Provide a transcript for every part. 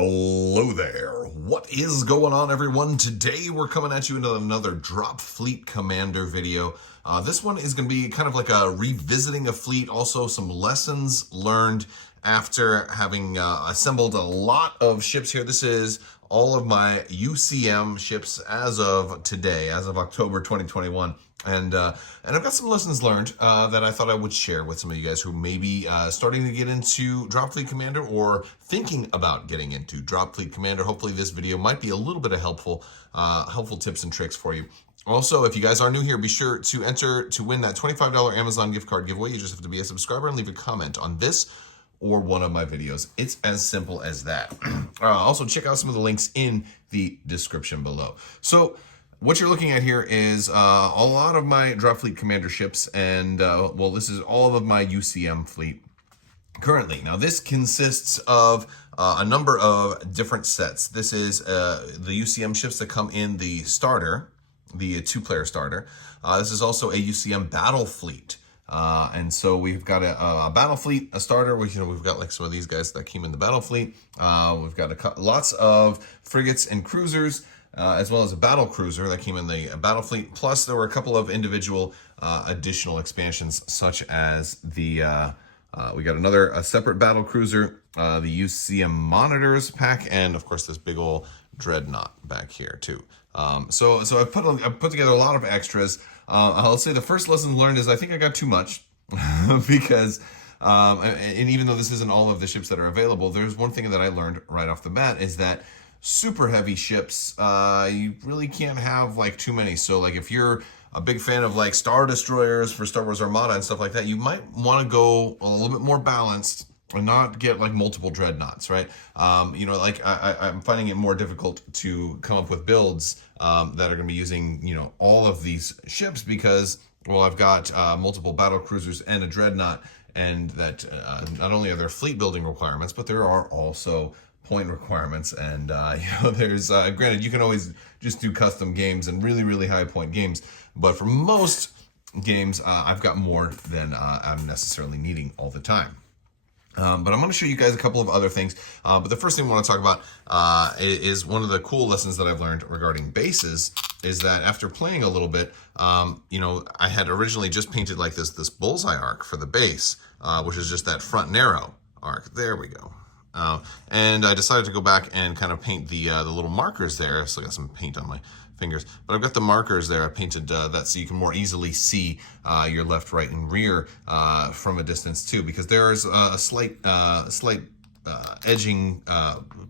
Hello there. What is going on, everyone? Today we're coming at you into another Dropfleet Commander video. This one is going to be kind of like a revisiting a fleet, also some lessons learned after having assembled a lot of ships here. This is all of my UCM ships as of today, as of October 2021. And I've got some lessons learned that I thought I would share with some of you guys who may be starting to get into Dropfleet Commander or thinking about getting into Dropfleet Commander. Hopefully this video might be a little bit of helpful tips and tricks for you. Also, if you guys are new here, be sure to enter to win that $25 Amazon gift card giveaway. You just have to be a subscriber and leave a comment on this or one of my videos. It's as simple as that. Also, check out some of the links in the description below. So, what you're looking at here is a lot of my Dropfleet Commander ships, and well, this is all of my UCM fleet currently. Now, this consists of a number of different sets. This is the UCM ships that come in the starter, the two-player starter. This is also a UCM battle fleet. And so we've got a battle fleet, a starter. We've got like some of these guys that came in the battle fleet. We've got lots of frigates and cruisers, as well as a battle cruiser that came in the battle fleet. Plus, there were a couple of individual additional expansions, such as the we got a separate battle cruiser, the UCM monitors pack, and of course this big old dreadnought back here too. So I've put together a lot of extras. I'll say the first lesson learned is I think I got too much because. And even though this isn't all of the ships that are available, there's one thing that I learned right off the bat is that super heavy ships, you really can't have like too many. So like if you're a big fan of like Star Destroyers for Star Wars Armada and stuff like that, you might want to go a little bit more balanced and not get like multiple dreadnoughts, right? Like I'm finding it more difficult to come up with builds that are going to be using, all of these ships because, well, I've got multiple battle cruisers and a dreadnought, and that not only are there fleet building requirements, but there are also point requirements. And, there's, granted, you can always just do custom games and really, really high point games. But for most games, I've got more than I'm necessarily needing all the time. But I'm going to show you guys a couple of other things. But the first thing I want to talk about is one of the cool lessons that I've learned regarding bases is that after playing a little bit, I had originally just painted like this bullseye arc for the base, which is just that front narrow arc. There we go. And I decided to go back and kind of paint the little markers there. I still got some paint on my fingers, but I've got the markers there. I painted that so you can more easily see your left, right, and rear from a distance too, because there's a slight edging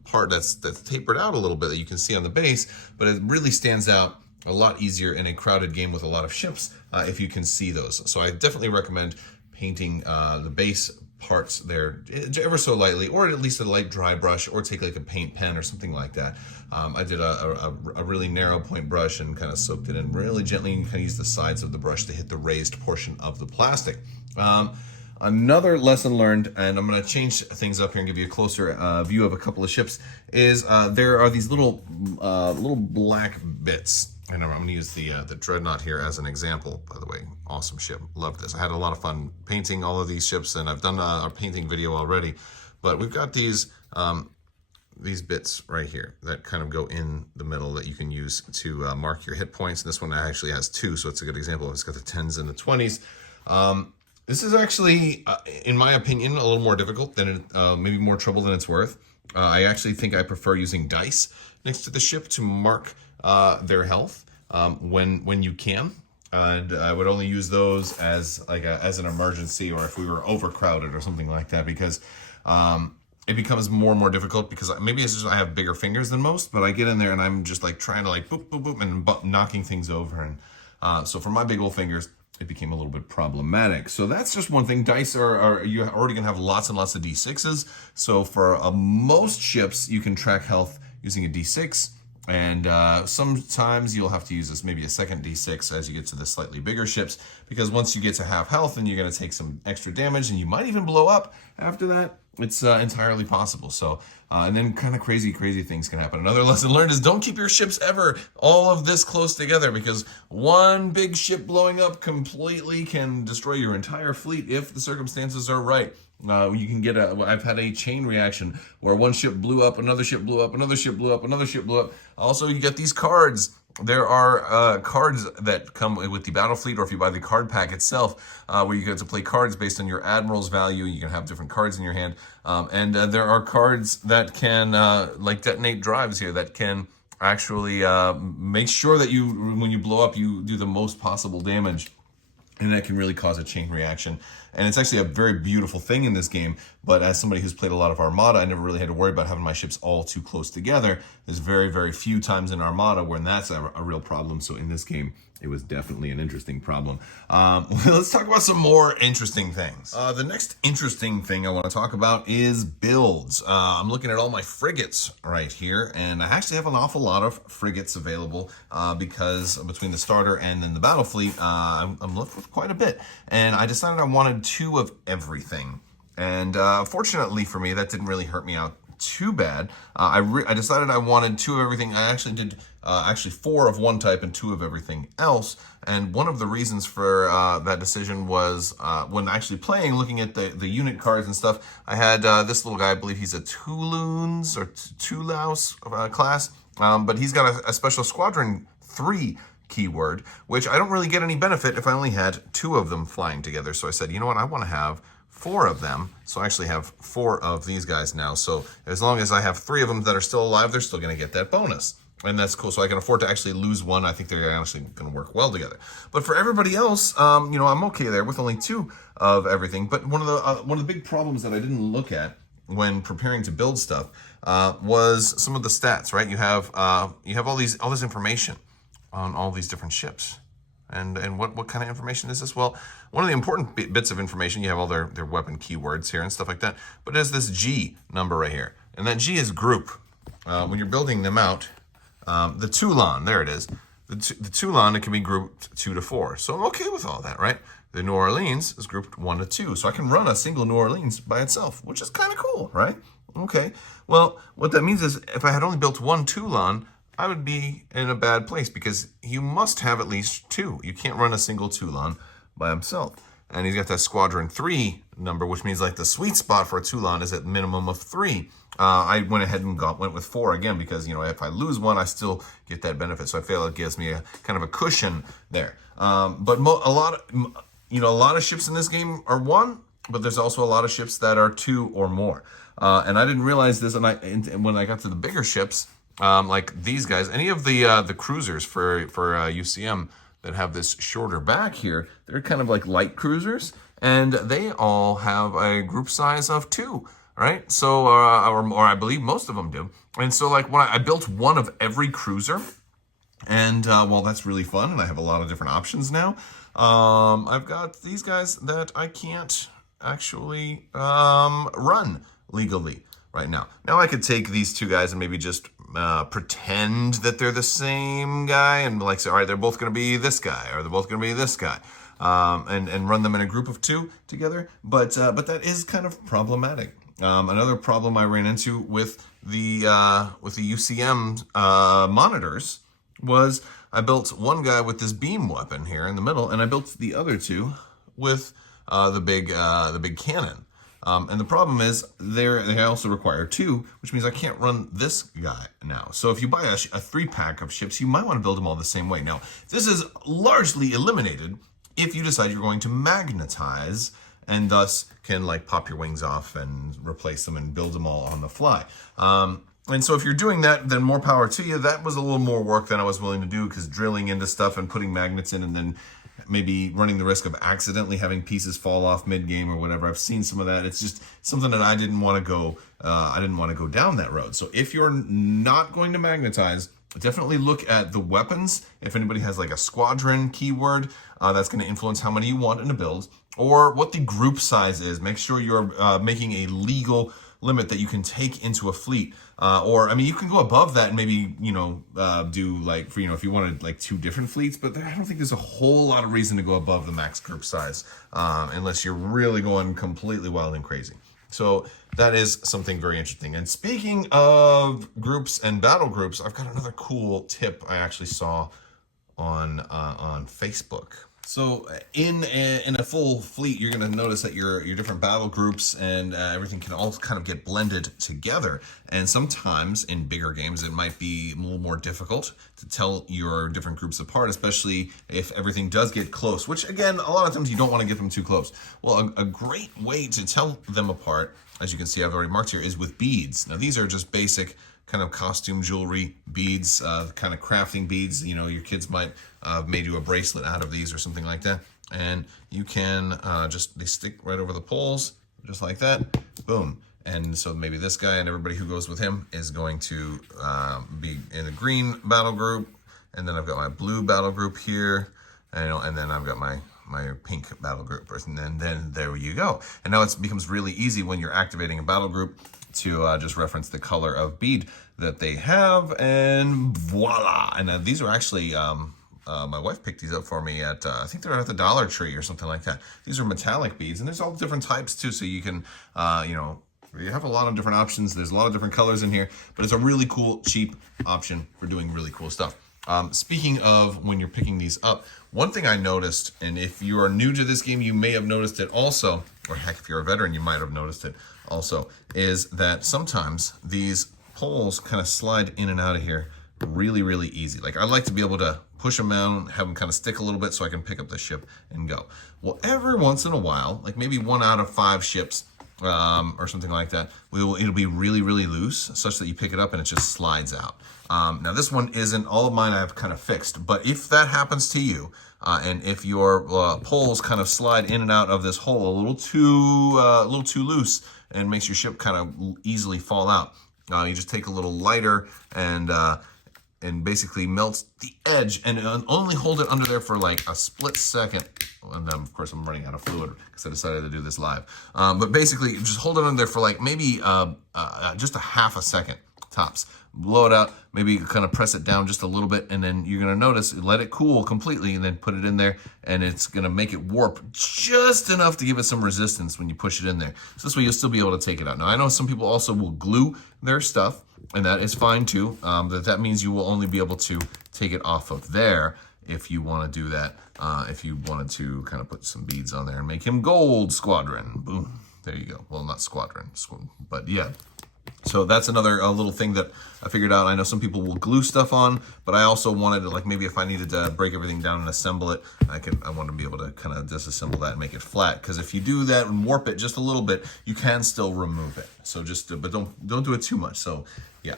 part that's tapered out a little bit that you can see on the base, but it really stands out a lot easier in a crowded game with a lot of ships if you can see those. So I definitely recommend painting the base parts there ever so lightly, or at least a light dry brush, or take like a paint pen or something like that. I did a really narrow point brush and kind of soaked it in really gently, and kind of use the sides of the brush to hit the raised portion of the plastic. Another lesson learned, and I'm going to change things up here and give you a closer view of a couple of ships, is there are these little black bits. And I'm going to use the Dreadnought here as an example, by the way. Awesome ship. Love this. I had a lot of fun painting all of these ships, and I've done a painting video already. But we've got these bits right here that kind of go in the middle that you can use to mark your hit points. And this one actually has two, so it's a good example. It's got the 10s and the 20s. This is actually, in my opinion, a little more difficult than maybe more trouble than it's worth. I actually think I prefer using dice next to the ship to mark their health when you can, and I would only use those as an emergency, or if we were overcrowded or something like that, because it becomes more and more difficult, because maybe it's just I have bigger fingers than most, but I get in there and I'm just like trying to like boop boop boop and knocking things over, and so for my big old fingers it became a little bit problematic. So that's just one thing. Dice are you already gonna have lots and lots of d6s, so for most ships you can track health using a d6. And sometimes you'll have to use maybe a second d6 as you get to the slightly bigger ships, because once you get to half health, then you're going to take some extra damage, and you might even blow up after that. It's entirely possible. So, and then kind of crazy things can happen. Another lesson learned is don't keep your ships ever all of this close together, because one big ship blowing up completely can destroy your entire fleet if the circumstances are right. You can get I've had a chain reaction where one ship blew up, another ship blew up, another ship blew up, another ship blew up. Also, you get these cards. There are cards that come with the battle fleet, or if you buy the card pack itself, where you get to play cards based on your admiral's value. You can have different cards in your hand. And there are cards that can, like detonate drives here, that can actually make sure that when you blow up, you do the most possible damage. And that can really cause a chain reaction. And it's actually a very beautiful thing in this game. But as somebody who's played a lot of Armada, I never really had to worry about having my ships all too close together. There's very, very few times in Armada when that's a real problem. So in this game, it was definitely an interesting problem. Let's talk about some more interesting things. The next interesting thing I want to talk about is builds. I'm looking at all my frigates right here, and I actually have an awful lot of frigates available because between the starter and then the battle fleet, I'm left with quite a bit. And I decided I wanted 2 of everything. And fortunately for me, that didn't really hurt me out too bad. I decided I wanted 2 of everything. I actually did 4 of one type and 2 of everything else. And one of the reasons for that decision was when actually playing, looking at the unit cards and stuff, I had this little guy, I believe he's a Toulouse or Toulouse class, but he's got a special Squadron 3 keyword, which I don't really get any benefit if I only had 2 of them flying together. So I said, you know what, I want to have 4 of them. So I actually have 4 of these guys now. So as long as I have 3 of them that are still alive, they're still going to get that bonus. And that's cool. So I can afford to actually lose one. I think they're actually going to work well together. But for everybody else, you know, I'm okay there with only 2 of everything. But one of the big problems that I didn't look at when preparing to build stuff was some of the stats, right? You have all this information on all these different ships. And what kind of information is this? Well, one of the important bits of information, you have all their weapon keywords here and stuff like that, but it has this G number right here. And that G is group. When you're building them out, the Toulon, there it is. The Toulon, it can be grouped 2 to 4. So I'm okay with all that, right? The New Orleans is grouped 1 to 2. So I can run a single New Orleans by itself, which is kind of cool, right? Okay. Well, what that means is if I had only built 1 Toulon, I would be in a bad place because you must have at least 2. You can't run a single Toulon by himself. And he's got that Squadron 3 number, which means like the sweet spot for a Toulon is at minimum of 3. I went ahead and went with 4 again because, you know, if I lose one, I still get that benefit. So I feel it gives me a kind of a cushion there. But a lot of ships in this game are 1, but there's also a lot of ships that are 2 or more. And I didn't realize this, and when I got to the bigger ships, like these guys, any of the cruisers for UCM that have this shorter back here, they're kind of like light cruisers, and they all have a group size of 2, right? So, or I believe most of them do. And so, like when I built 1 of every cruiser, and well, that's really fun, and I have a lot of different options now. I've got these guys that I can't actually run legally right now. Now I could take these 2 guys and maybe just pretend that they're the same guy and like say, all right, they're both going to be this guy, or they're both going to be this guy, and run them in a group of 2 together. But that is kind of problematic. Another problem I ran into with the UCM monitors was I built one guy with this beam weapon here in the middle, and I built the other 2 with the big cannon. And the problem is they also require 2, which means I can't run this guy now. So if you buy a 3-pack of ships, you might want to build them all the same way. Now, this is largely eliminated if you decide you're going to magnetize and thus can like pop your wings off and replace them and build them all on the fly. And so if you're doing that, then more power to you. That was a little more work than I was willing to do because drilling into stuff and putting magnets in and then maybe running the risk of accidentally having pieces fall off mid-game or whatever. I've seen some of that. It's just something that I didn't want to go. I didn't want to go down that road. So if you're not going to magnetize, definitely look at the weapons. If anybody has like a squadron keyword, that's going to influence how many you want in a build, or what the group size is. Make sure you're making a legal limit that you can take into a fleet. Or, I mean, you can go above that and maybe, do like, for, if you wanted like 2 different fleets, but I don't think there's a whole lot of reason to go above the max group size, unless you're really going completely wild and crazy. So that is something very interesting. And speaking of groups and battle groups, I've got another cool tip I actually saw on Facebook. So in a full fleet, you're going to notice that your different battle groups and everything can all kind of get blended together. And sometimes in bigger games, it might be a little more difficult to tell your different groups apart, especially if everything does get close, which again, a lot of times you don't want to get them too close. Well, a great way to tell them apart, as you can see I've already marked here, is with beads. Now these are just basic kind of costume jewelry beads, kind of crafting beads. You know, your kids might made you a bracelet out of these or something like that. And you can they stick right over the poles, just like that, boom. And so maybe this guy and everybody who goes with him is going to be in the green battle group. And then I've got my blue battle group here, and then I've got my pink battle group, and then there you go. And now it becomes really easy when you're activating a battle group to just reference the color of bead that they have, and voila. And these are actually, my wife picked these up for me at, I think they're at the Dollar Tree or something like that. These are metallic beads, and there's all different types too, so you can, you have a lot of different options. There's a lot of different colors in here, but it's a really cool, cheap option for doing really cool stuff. Speaking of when you're picking these up, one thing I noticed, and if you are new to this game, you may have noticed it also, or heck, if you're a veteran, you might have noticed it also, is that sometimes these poles kind of slide in and out of here really, really easy. Like I like to be able to push them down, have them kind of stick a little bit so I can pick up the ship and go. Well, every once in a while, like maybe 1 out of 5 ships, or something like that, it'll be really, really loose, such that you pick it up and it just slides out. Now this one isn't, all of mine I've kind of fixed, but if that happens to you, and if your poles kind of slide in and out of this hole a little too loose and makes your ship kind of easily fall out, you just take a little lighter and basically melt the edge and only hold it under there for like a split second. And then of course I'm running out of fluid because I decided to do this live. But basically just hold it under there for like maybe just a half a second tops. Blow it out, maybe kind of press it down just a little bit, and then you're gonna notice, let it cool completely and then put it in there, and it's gonna make it warp just enough to give it some resistance when you push it in there. So this way you'll still be able to take it out. Now I know some people also will glue their stuff, and that is fine too. That means you will only be able to take it off of there if you want to do that. If you wanted to kind of put some beads on there and make him gold squadron. Boom, there you go. Well, not squadron, but yeah. So that's another little thing that I figured out. I know some people will glue stuff on, but I also wanted to, like, maybe if I needed to break everything down and assemble it, I want to be able to kind of disassemble that and make it flat. Because if you do that and warp it just a little bit, you can still remove it. So just, but don't do it too much. So yeah,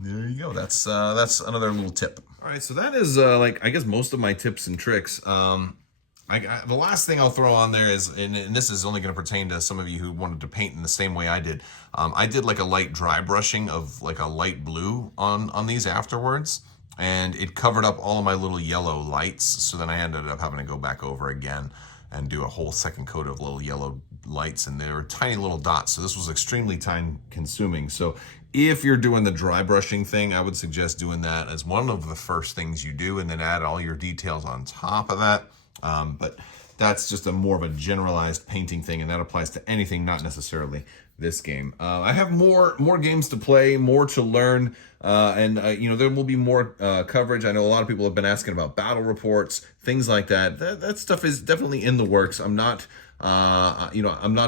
there you go. That's another little tip. All right, so that is like, I guess, most of my tips and tricks. The last thing I'll throw on there is, and this is only going to pertain to some of you who wanted to paint in the same way I did. I did like a light dry brushing of like a light blue on these afterwards, and it covered up all of my little yellow lights. So then I ended up having to go back over again and do a whole second coat of little yellow lights, and they were tiny little dots. So this was extremely time consuming. So if you're doing the dry brushing thing, I would suggest doing that as one of the first things you do, and then add all your details on top of that. But that's just more of a generalized painting thing, and that applies to anything, not necessarily this game. I have more games to play, more to learn, and there will be more coverage. I know a lot of people have been asking about battle reports, things like that. That stuff is definitely in the works. I'm not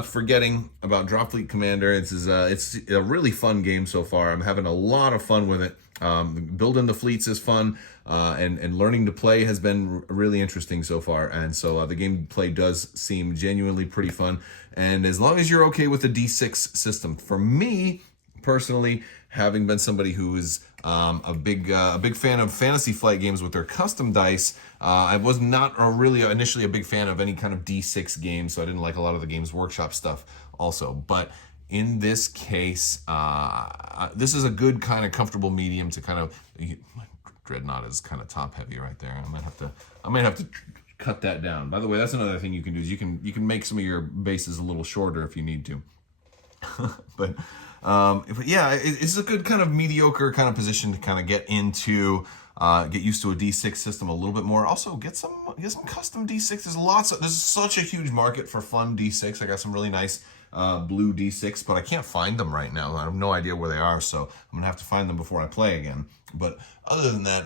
forgetting about Dropfleet Commander. It's a really fun game so far. I'm having a lot of fun with it. Building the fleets is fun, and learning to play has been really interesting so far. And so the gameplay does seem genuinely pretty fun. And as long as you're okay with the D6 system, for me personally, having been somebody who is a big fan of Fantasy Flight games with their custom dice, I was not really initially a big fan of any kind of D6 game, so I didn't like a lot of the Games Workshop stuff also. But in this case, this is a good kind of comfortable medium to kind of. My Dreadnought is kind of top heavy right there. I might have to cut that down. By the way, that's another thing you can do, is you can make some of your bases a little shorter if you need to. But yeah, it's a good kind of mediocre kind of position to kind of get into. Get used to a D6 system a little bit more. Also, get some custom D6. There's such a huge market for fun D6. I got some really nice blue D6, but I can't find them right now. I have no idea where they are, so I'm gonna have to find them before I play again. But other than that,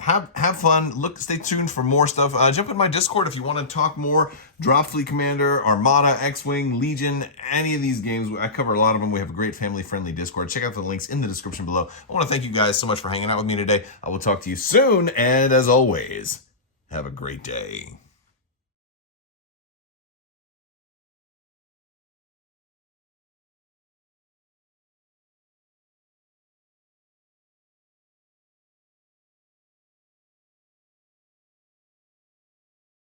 have fun. Stay tuned for more stuff. Jump in my Discord if you want to talk more. Dropfleet Commander, Armada, X-Wing, Legion, any of these games. I cover a lot of them. We have a great family-friendly Discord. Check out the links in the description below. I want to thank you guys so much for hanging out with me today. I will talk to you soon, and as always, have a great day.